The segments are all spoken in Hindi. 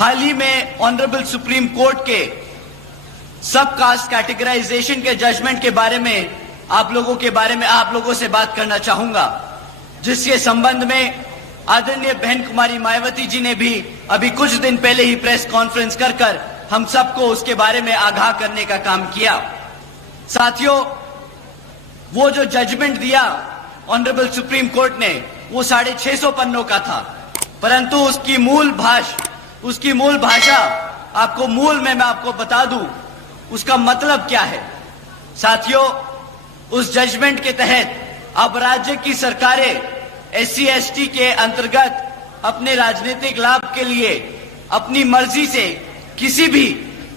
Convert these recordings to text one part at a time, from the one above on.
हाल ही में ऑनरेबल सुप्रीम कोर्ट के सब कास्ट कैटेगराइजेशन के जजमेंट के बारे में आप लोगों से बात करना चाहूंगा, जिसके संबंध में आदरणीय बहन कुमारी मायावती जी ने भी अभी कुछ दिन पहले ही प्रेस कॉन्फ्रेंस कर हम सबको उसके बारे में आगाह करने का काम किया। साथियों, वो जो जजमेंट दिया ऑनरेबल सुप्रीम कोर्ट ने वो 650 पन्नों का था, परंतु उसकी मूल भाषा मैं आपको बता दूं उसका मतलब क्या है। साथियों, उस जजमेंट के तहत अब राज्य की सरकारें SC/ST के अंतर्गत अपने राजनीतिक लाभ के लिए अपनी मर्जी से किसी भी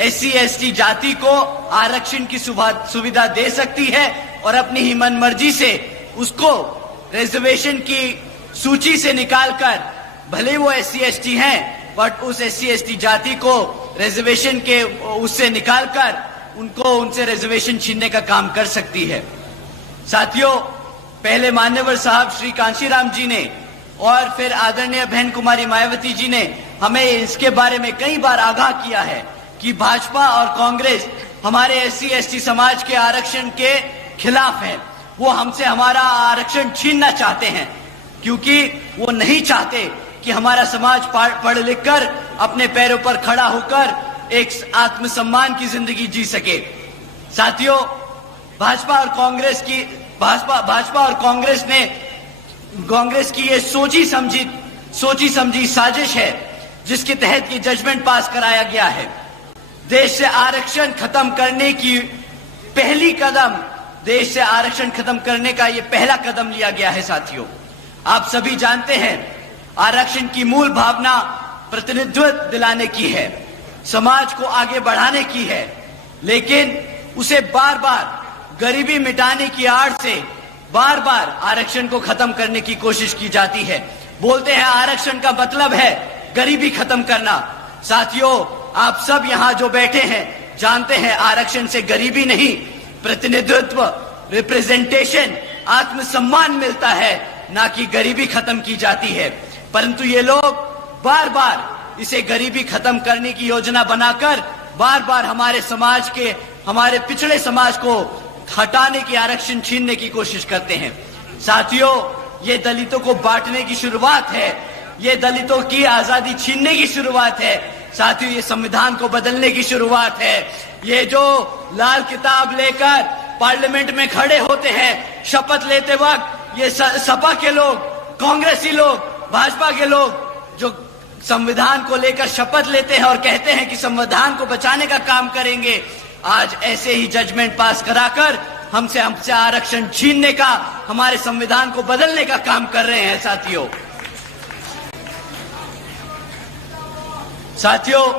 SC/ST जाति को आरक्षण की सुविधा दे सकती है और अपनी ही मन मर्जी से उसको रिजर्वेशन की सूची से निकालकर, भले वो SC/ST हैं, बट उस SC/ST जाति को रिजर्वेशन के उससे निकालकर उनसे रिजर्वेशन छीनने का काम कर सकती है। साथियों, पहले मान्यवर साहब श्री कांशीराम जी ने और फिर आदरणीय बहन कुमारी मायावती जी ने हमें इसके बारे में कई बार आगाह किया है कि भाजपा और कांग्रेस हमारे SC/ST समाज के आरक्षण के खिलाफ है। वो हमसे हमारा आरक्षण छीनना चाहते हैं, क्योंकि वो नहीं चाहते कि हमारा समाज पढ़ लिख कर अपने पैरों पर खड़ा होकर एक आत्मसम्मान की जिंदगी जी सके। साथियों, भाजपा और कांग्रेस की ये सोची समझी साजिश है, जिसके तहत ये जजमेंट पास कराया गया है। देश से आरक्षण खत्म करने का ये पहला कदम लिया गया है। साथियों, आप सभी जानते हैं आरक्षण की मूल भावना प्रतिनिधित्व दिलाने की है, समाज को आगे बढ़ाने की है, लेकिन उसे बार बार गरीबी मिटाने की आड़ से बार बार आरक्षण को खत्म करने की कोशिश की जाती है। बोलते हैं आरक्षण का मतलब है गरीबी खत्म करना। साथियों, आप सब यहाँ जो बैठे हैं जानते हैं आरक्षण से गरीबी नहीं, प्रतिनिधित्व, रिप्रेजेंटेशन, आत्मसम्मान मिलता है, ना कि गरीबी खत्म की जाती है। परंतु ये लोग बार बार इसे गरीबी खत्म करने की योजना बनाकर बार बार हमारे पिछड़े समाज को हटाने की, आरक्षण छीनने की कोशिश करते हैं। साथियों, ये दलितों को बांटने की शुरुआत है, ये दलितों की आजादी छीनने की शुरुआत है। साथियों, ये संविधान को बदलने की शुरुआत है। ये जो लाल किताब लेकर पार्लियामेंट में खड़े होते हैं शपथ लेते वक्त, ये सपा के लोग, कांग्रेसी लोग, भाजपा के लोग जो संविधान को लेकर शपथ लेते हैं और कहते हैं कि संविधान को बचाने का काम करेंगे, आज ऐसे ही जजमेंट पास कराकर हमसे आरक्षण छीनने का, हमारे संविधान को बदलने का काम कर रहे हैं। साथियों,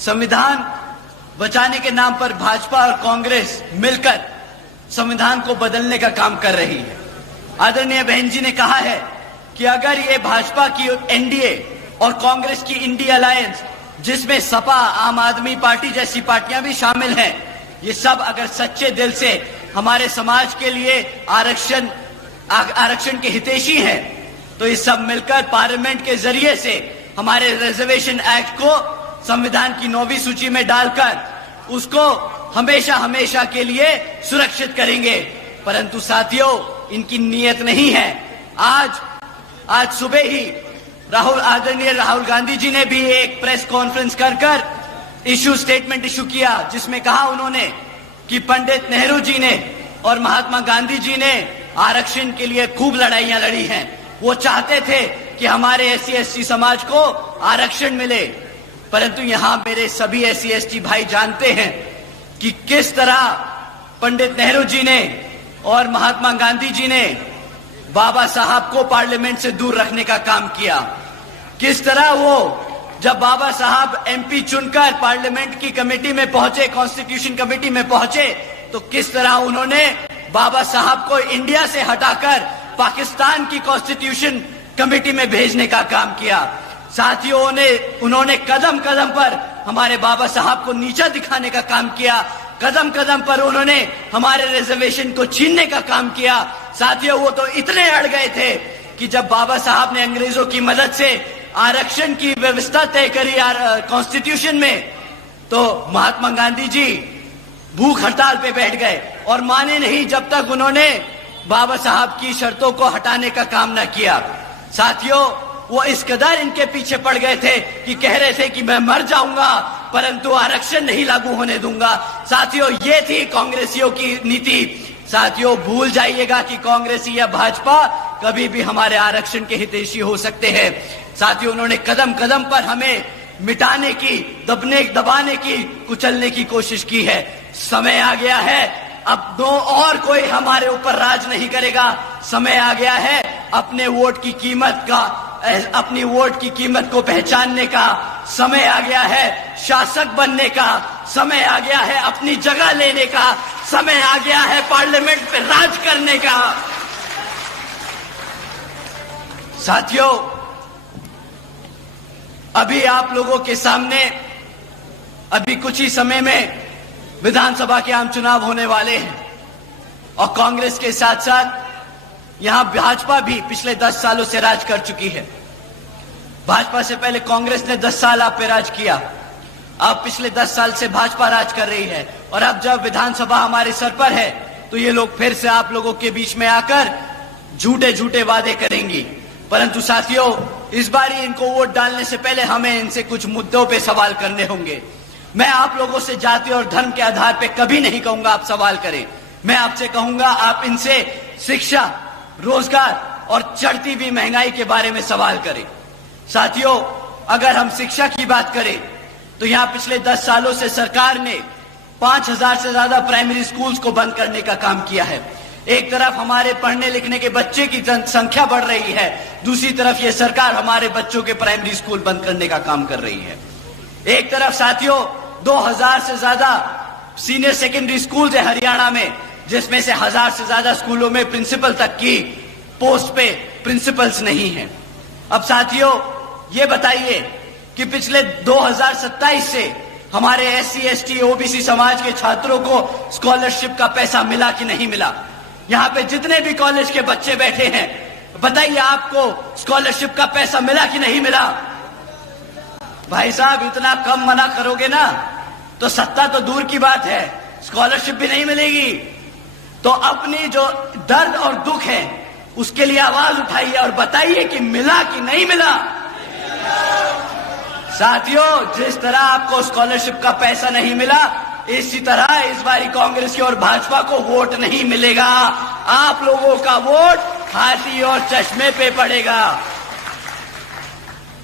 संविधान बचाने के नाम पर भाजपा और कांग्रेस मिलकर संविधान को बदलने का काम कर रही है। आदरणीय बहन जी ने कहा है कि अगर ये भाजपा की NDA और कांग्रेस की इंडिया अलायंस, जिसमें सपा, आम आदमी पार्टी जैसी पार्टियां भी शामिल हैं, ये सब अगर सच्चे दिल से हमारे समाज के लिए आरक्षण के हितैषी हैं, तो ये सब मिलकर पार्लियामेंट के जरिए से हमारे रिजर्वेशन एक्ट को संविधान की 9वीं सूची में डालकर उसको हमेशा हमेशा के लिए सुरक्षित करेंगे। परंतु साथियों, इनकी नीयत नहीं है। आज सुबह ही आदरणीय राहुल गांधी जी ने भी एक प्रेस कॉन्फ्रेंस कर स्टेटमेंट इशू किया, जिसमें कहा उन्होंने कि पंडित नेहरू जी ने और महात्मा गांधी जी ने आरक्षण के लिए खूब लड़ाइयां लड़ी हैं। वो चाहते थे कि हमारे SC/ST समाज को आरक्षण मिले, परंतु यहां मेरे सभी SC/ST भाई जानते हैं कि किस तरह पंडित नेहरू जी ने और महात्मा गांधी जी ने बाबा साहब को पार्लियामेंट से दूर रखने का काम किया। किस तरह वो जब बाबा साहब MP चुनकर पार्लियामेंट की कमेटी में पहुंचे, कॉन्स्टिट्यूशन कमेटी में पहुंचे, तो किस तरह उन्होंने बाबा साहब को इंडिया से हटाकर पाकिस्तान की कॉन्स्टिट्यूशन कमेटी में भेजने का काम किया। साथियों, उन्होंने कदम कदम पर हमारे बाबा साहब को नीचा दिखाने का काम किया, कदम कदम पर उन्होंने हमारे रिजर्वेशन को छीनने का काम किया। साथियों, वो तो इतने अड़ गए थे कि जब बाबा साहब ने अंग्रेजों की मदद से आरक्षण की व्यवस्था तय करी कॉन्स्टिट्यूशन में, तो महात्मा गांधी जी भूख हड़ताल पे बैठ गए और माने नहीं जब तक उन्होंने बाबा साहब की शर्तों को हटाने का काम न किया। साथियों, वो इस कदर इनके पीछे पड़ गए थे कि कह रहे थे कि मैं मर जाऊंगा परंतु आरक्षण नहीं लागू होने दूंगा। साथियों, ये थी कांग्रेसियों की नीति। साथियों, भूल जाइएगा कि कांग्रेसी या भाजपा कभी भी हमारे आरक्षण के हितैषी हो सकते हैं। साथियों, उन्होंने कदम कदम पर हमें मिटाने की, दबाने की, कुचलने की कोशिश की है। समय आ गया है, अब और कोई हमारे ऊपर राज नहीं करेगा। समय आ गया है अपने वोट की कीमत का, अपनी वोट की कीमत को पहचानने का। समय आ गया है शासक बनने का। समय आ गया है अपनी जगह लेने का। समय आ गया है पार्लियामेंट पे राज करने का। साथियों, अभी आप लोगों के सामने अभी कुछ ही समय में विधानसभा के आम चुनाव होने वाले हैं और कांग्रेस के साथ साथ यहां भाजपा भी पिछले 10 सालों से राज कर चुकी है। भाजपा से पहले कांग्रेस ने 10 साल आप पे राज किया, अब पिछले 10 साल से भाजपा राज कर रही है और अब जब विधानसभा हमारे सर पर है तो ये लोग फिर से आप लोगों के बीच में आकर झूठे झूठे वादे करेंगी। परंतु साथियों, इस बार इनको वोट डालने से पहले हमें इनसे कुछ मुद्दों पे सवाल करने होंगे। मैं आप लोगों से जाति और धर्म के आधार पे कभी नहीं कहूंगा आप सवाल करें। मैं आपसे कहूंगा आप इनसे शिक्षा, रोजगार और चढ़ती हुई महंगाई के बारे में सवाल करें। साथियों, अगर हम शिक्षा की बात करें तो यहां पिछले 10 सालों से सरकार ने 5000 से ज्यादा प्राइमरी स्कूल्स को बंद करने का काम किया है। एक तरफ हमारे पढ़ने लिखने के बच्चे की संख्या बढ़ रही है, दूसरी तरफ ये सरकार हमारे बच्चों के प्राइमरी स्कूल बंद करने का काम कर रही है। एक तरफ साथियों 2000 से ज्यादा सीनियर सेकेंडरी स्कूल है हरियाणा में, जिसमें से 1000 से ज्यादा स्कूलों में प्रिंसिपल तक की पोस्ट पे प्रिंसिपल्स नहीं है। अब साथियों, ये बताइए कि पिछले 2027 से हमारे SC, ST, OBC समाज के छात्रों को स्कॉलरशिप का पैसा मिला कि नहीं मिला? यहां पे जितने भी कॉलेज के बच्चे बैठे हैं, बताइए आपको स्कॉलरशिप का पैसा मिला कि नहीं मिला? भाई साहब, इतना कम मना करोगे ना तो सत्ता तो दूर की बात है, स्कॉलरशिप भी नहीं मिलेगी। तो अपनी जो दर्द और दुख है उसके लिए आवाज उठाइए और बताइए कि मिला कि नहीं मिला। साथियों, जिस तरह आपको स्कॉलरशिप का पैसा नहीं मिला, इसी तरह इस बारी कांग्रेस की और भाजपा को वोट नहीं मिलेगा। आप लोगों का वोट हाथी और चश्मे पे पड़ेगा।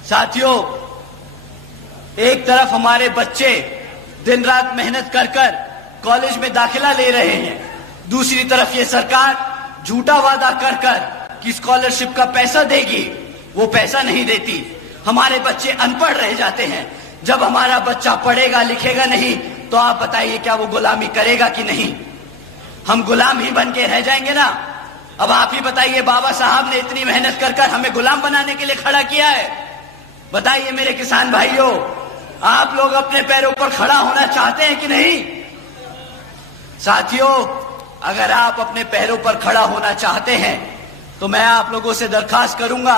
साथियों, एक तरफ हमारे बच्चे दिन रात मेहनत कर कर कॉलेज में दाखिला ले रहे हैं, दूसरी तरफ ये सरकार झूठा वादा कर कर कि स्कॉलरशिप का पैसा देगी, वो पैसा नहीं देती। हमारे बच्चे अनपढ़ रह जाते हैं। जब हमारा बच्चा पढ़ेगा लिखेगा नहीं तो आप बताइए क्या वो गुलामी करेगा कि नहीं? हम गुलाम ही बन के रह जाएंगे ना। अब आप ही बताइए, बाबा साहब ने इतनी मेहनत कर कर हमें गुलाम बनाने के लिए खड़ा किया है। बताइए मेरे किसान भाइयों, आप लोग अपने पैरों पर खड़ा होना चाहते हैं कि नहीं? साथियों, अगर आप अपने पैरों पर खड़ा होना चाहते हैं तो मैं आप लोगों से दरखास्त करूंगा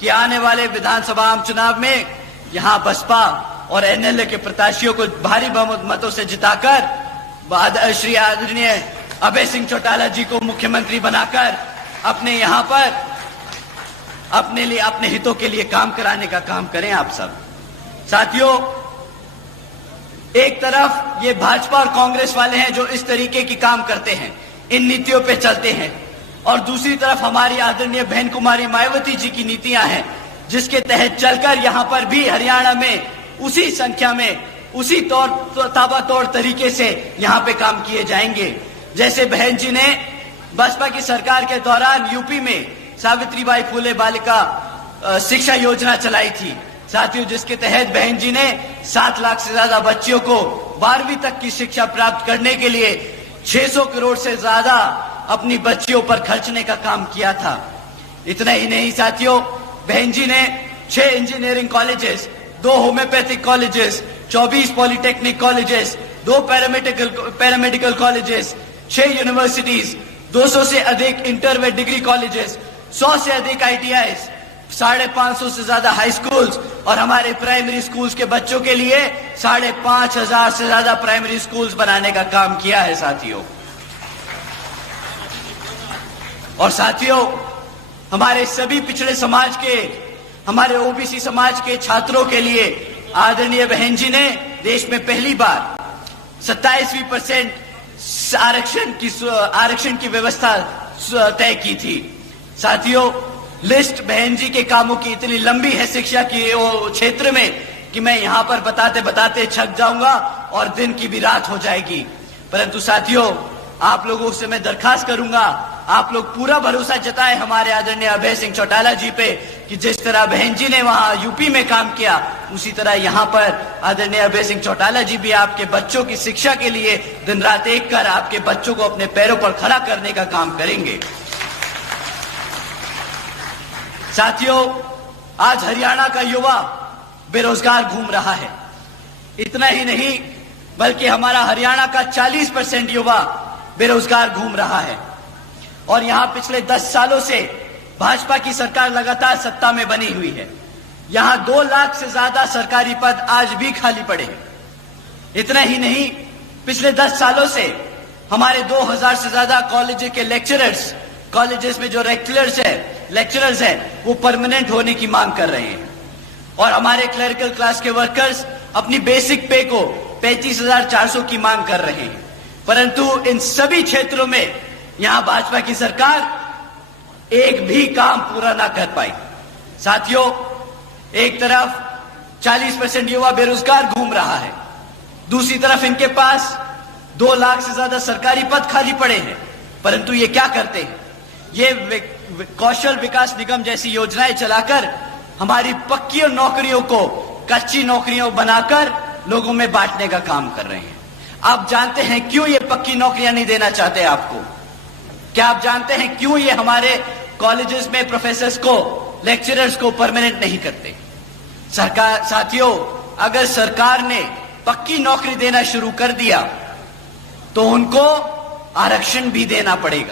कि आने वाले विधानसभा आम चुनाव में यहां बसपा और NLA के प्रत्याशियों को भारी बहुमतों से जिताकर श्री आदरणीय अभय सिंह चौटाला जी को मुख्यमंत्री बनाकर अपने यहां पर अपने लिए, अपने हितों के लिए काम कराने का काम करें आप सब। साथियों, एक तरफ ये भाजपा और कांग्रेस वाले हैं जो इस तरीके की काम करते हैं, इन नीतियों पे चलते हैं, और दूसरी तरफ हमारी आदरणीय बहन कुमारी मायावती जी की नीतियां हैं जिसके तहत चलकर यहां पर भी हरियाणा में उसी संख्या में, उसी ताबड़तोड़ तरीके से यहां पे काम किए जाएंगे। जैसे बहन जी ने बसपा की सरकार के दौरान यूपी में सावित्रीबाई फुले बालिका शिक्षा योजना चलाई थी साथियों, जिसके तहत बहन जी ने 7 लाख से ज्यादा बच्चियों को 12वीं तक की शिक्षा प्राप्त करने के लिए 600 करोड़ से ज्यादा अपनी बच्चियों पर खर्चने का काम किया था। इतना ही नहीं साथियों, बहन जी ने 6 engineering colleges, 2 homeopathic colleges, 24 polytechnic colleges, 2 paramedical colleges, 6 universities, 200 से अधिक इंटर व डिग्री कॉलेजेस, 100 से अधिक ITIs, 550 से ज्यादा हाई स्कूल्स और हमारे प्राइमरी स्कूल्स के बच्चों के लिए 5,500 से ज्यादा प्राइमरी स्कूल्स बनाने का काम किया है साथियों। और साथियों, हमारे सभी पिछड़े समाज के, हमारे ओबीसी समाज के छात्रों के लिए आदरणीय बहन जी ने देश में पहली बार 27% आरक्षण की व्यवस्था तय की थी। साथियों, लिस्ट बहन जी के कामों की इतनी लंबी है शिक्षा की क्षेत्र में कि मैं यहां पर बताते बताते थक जाऊंगा और दिन की भी रात हो जाएगी। परंतु साथियों, आप लोगों से मैं दरखास्त करूंगा, आप लोग पूरा भरोसा जताए हमारे आदरणीय अभय सिंह चौटाला जी पे कि जिस तरह बहन जी ने वहां यूपी में काम किया, उसी तरह यहां पर आदरणीय अभय सिंह चौटाला जी भी आपके बच्चों की शिक्षा के लिए दिन रात एक कर आपके बच्चों को अपने पैरों पर खड़ा करने का काम करेंगे। साथियों, आज हरियाणा का युवा बेरोजगार घूम रहा है। इतना ही नहीं बल्कि हमारा हरियाणा का 40% युवा बेरोजगार घूम रहा है। और यहां पिछले 10 सालों से भाजपा की सरकार लगातार सत्ता में बनी हुई है। यहां 2 लाख से ज्यादा सरकारी पद आज भी खाली पड़े हैं। इतना ही नहीं, पिछले 10 सालों से हमारे 2000 से ज्यादा कॉलेज के लेक्चरर्स, कॉलेजेस में जो लेक्चरर्स हैं, वो परमानेंट होने की मांग कर रहे हैं। और हमारे क्लरिकल क्लास के वर्कर्स अपनी बेसिक पे को 35,400 की मांग कर रहे हैं। परंतु इन सभी क्षेत्रों में यहां भाजपा की सरकार एक भी काम पूरा ना कर पाई। साथियों, एक तरफ 40% युवा बेरोजगार घूम रहा है, दूसरी तरफ इनके पास 2 लाख से ज्यादा सरकारी पद खाली पड़े हैं। परंतु ये क्या करते हैं? ये कौशल विकास निगम जैसी योजनाएं चलाकर हमारी पक्की नौकरियों को कच्ची नौकरियों बनाकर लोगों में बांटने का काम कर रहे हैं। आप जानते हैं क्यों ये पक्की नौकरियां नहीं देना चाहते आपको? क्या आप जानते हैं क्यों ये हमारे कॉलेजेस में प्रोफेसर्स को, लेक्चरर्स को परमानेंट नहीं करते? सरकार, साथियों, अगर सरकार ने पक्की नौकरी देना शुरू कर दिया तो उनको आरक्षण भी देना पड़ेगा।